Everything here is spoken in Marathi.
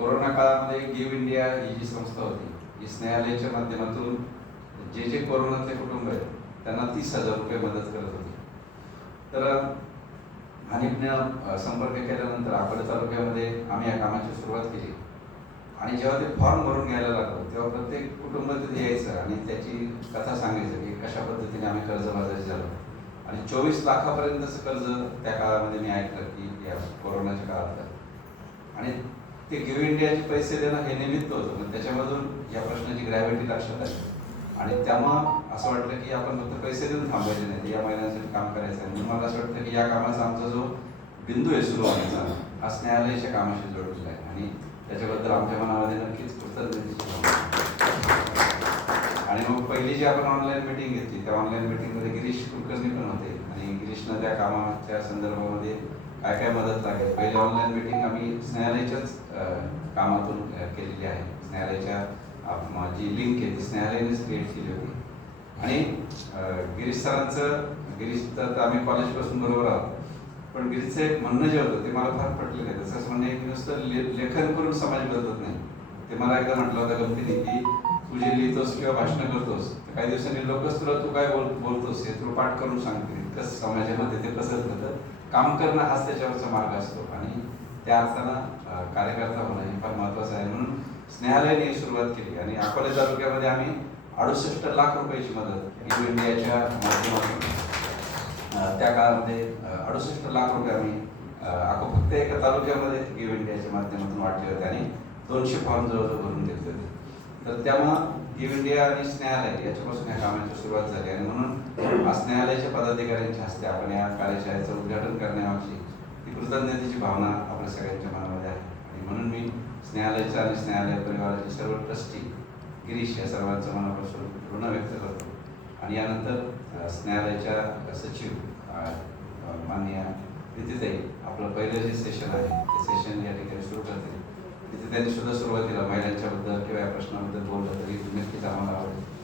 कोरोना काळामध्ये गिव्ह इंडिया ही जी संस्था होती ही स्नेहालयाच्या माध्यमातून जे जे कोरोनाचे कुटुंब आहेत त्यांना तीस हजार रुपये मदत करत होती. तर अनेकने संपर्क केल्यानंतर अकोला तालुक्यामध्ये आम्ही या कामाची सुरुवात केली. आणि जेव्हा ते फॉर्म भरून घ्यायला लागलो तेव्हा प्रत्येक कुटुंब तिथे यायचं आणि त्याची कथा सांगायचं की कशा पद्धतीने आम्ही कर्जबाजारी झालो. आणि चोवीस लाखापर्यंतचं कर्ज त्या काळामध्ये मी ऐकलं की या कोरोनाच्या काळात आणि ते गिव्ह इंडियाचे पैसे देणं हे निमित्त होतं. पण त्याच्यामधून या प्रश्नाची ग्रॅव्हिटी लक्षात आली. आणि तेव्हा असं वाटलं की आपण फक्त पैसे देऊन थांबायचे नाही या महिन्यासाठी काम करायचं आहे. म्हणून मला असं वाटतं की या कामाचा आमचा जो बिंदू आहे सुरू होण्याचा हा स्नेहालयाच्या कामाशी जोडलेला आहे. आणि त्याच्याबद्दल आमच्या मनामध्ये नक्कीच कृतज्ञतेची आणि मग पहिली जी आपण ऑनलाईन मिटिंग घेतली त्या ऑनलाईन मिटिंगमध्ये गिरीश कुलकर्णी पण होते. आणि गिरीशनं त्या कामाच्या संदर्भामध्ये काय काय मदत लागेल पहिले ऑनलाईन मीटिंग आम्ही स्नेहालयच्याच कामातून केलेली आहे. स्नेहालयच्या जी लिंक आहे ती स्नेहालयानेच क्रिएट केली होती. आणि गिरीश सरांचं गिरीश तर आम्ही कॉलेजपासून बरोबर आहोत. पण गिरीशचं एक म्हणणं जे होतं ते मला फार पटलं नाही. तसंच म्हणणं की नुसतं ले लेखन करून समाज बदलत नाही. ते मला एकदा म्हटलं होतं गमतीने की तू जे लिहितोस किंवा भाषणं करतोस तर काही दिवसांनी लोकच तुला तू काय बोल बोलतोस हे तुला पाठ करून सांगते कसं समाजामध्ये ते कसं होतं? काम करणं हाच त्याच्यावरचा मार्ग असतो. आणि त्या अर्थानं कार्यकर्ता होणं हे फार महत्त्वाचं आहे. म्हणून स्नेहालयाने ही सुरुवात केली. आणि अकोले तालुक्यामध्ये आम्ही अडुसष्ट लाख रुपयाची मदत न्यू इंडियाच्या माध्यमातून त्या काळामध्ये अडुसष्ट लाख रुपये आम्ही अको फक्त एका तालुक्यामध्ये गिव्ह इंडियाच्या माध्यमातून वाटले होते आणि दोनशे फॉर्म जवळजवळ भरून घेतले होते. तर त्यामुळं गिव्ह इंडिया आणि स्नेहालय याच्यापासून या कामाची सुरुवात झाली. आणि म्हणून आज स्नेहालयाच्या पदाधिकाऱ्यांच्या हस्ते आपण या कार्यशाळेचं उद्घाटन करण्यामागची ती कृतज्ञतेची भावना आपल्या सगळ्यांच्या मनामध्ये आहे. आणि म्हणून मी स्नेहालयाच्या आणि स्नेहालय परिवाराचे सर्व ट्रस्टी गिरीश या सर्वांचं मनापासून ऋण व्यक्त करतो. आणि यानंतर स्नेहालयाच्या सचिव माननीय तिथे माननीय आपलं पहिलं जे सेशन आहे ते सेशन या ठिकाणी सुरू करते तिथे त्यांनी सुद्धा सुरुवातीला महिलांच्याबद्दल किंवा या प्रश्नाबद्दल बोललं तरी नक्कीच आम्हाला आवडेल.